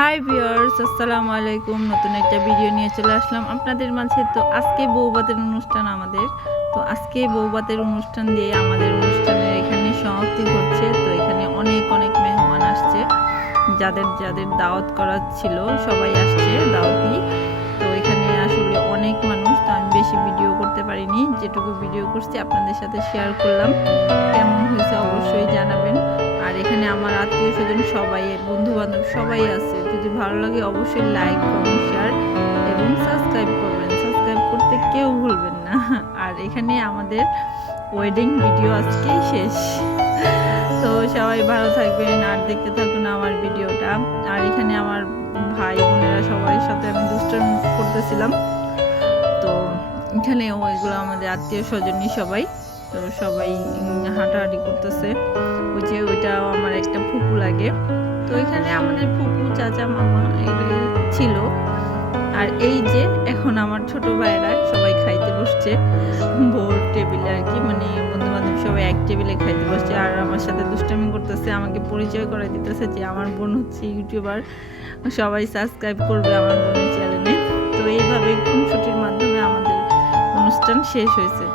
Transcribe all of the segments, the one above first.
Hi viewers আসসালামু আলাইকুম। নতুন একটা ভিডিও নিয়ে চলে আসলাম আপনাদের মাঝে। তো আজকে বৌবাতের অনুষ্ঠান আমাদের। তো আজকে বৌবাতের অনুষ্ঠান দিয়ে আমাদের অনুষ্ঠানের এখানে সমাপ্তি ঘটছে তো এখানে অনেক অনেক মেহমান আসছে। যাদের যাদের দাওয়াত করা ছিল, সবাই আসছে দাওয়াতি। তো এখানে আসলে অনেক মানুষ। তো আমি বেশি ভিডিও করতে পারিনি। যেটুকু ভিডিও করছি, আপনাদের সাথে শেয়ার করলাম। কেমন হয়েছে অবশ্যই জানাবেন। আত্মীয় স্বজন সবাই বন্ধু বান্ধব সবাই আছে। যদি ভালো লাগে অবশ্যই লাইক কমেন্ট শেয়ার এবং সাবস্ক্রাইব করবেন। সাবস্ক্রাইব করতে কেউ ভুলবেন না। আর এখানে আমাদের ওয়েডিং ভিডিও আজকেই শেষ। তো সবাই ভালো থাকবেন আর দেখতে থাকুন আমার ভিডিওটা। আর এখানে আমার ভাই বোনেরা সবার সাথে আমি দুষ্টামি করতেছিলাম। তো এখানে ওইগুলো আমাদের আত্মীয় স্বজনই সবাই তো সবাই হাঁটাহাঁটি করতেছে। ওই যে ওইটাও আমার একটা ফুপু লাগে। তো এখানে আমাদের ফুপু, চাচা, মামা এগুলো ছিল। আর এই যে এখন আমার ছোট ভাইয়েরা সবাই খাইতে বসছে। বোর টেবিলে আর কি মানে বন্ধু বান্ধব সবাই এক টেবিলে খাইতে বসছে। আর আমার সাথে দুষ্টামি করতেছে, আমাকে পরিচয় করে দিতেছে যে আমার বোন হচ্ছে ইউটিউবার। সবাই সাবস্ক্রাইব করবে আমার বোনের চ্যানেলে তো এইভাবে খুনসুটির মাধ্যমে আমাদের অনুষ্ঠান শেষ হয়েছে।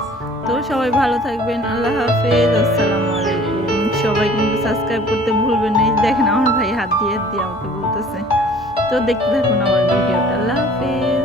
তো সবাই ভালো থাকবেন, আল্লাহ হাফেজ, আসসালাম আলাইকুম। সবাই কিন্তু সাবস্ক্রাইব করতে ভুলবেন না। দেখেন আমার ভাই হাত দিয়ে হাত দিয়ে আমাকে বলতেছে। তো দেখতে থাকুন আমার ভিডিওটা আল্লাহ হাফেজ।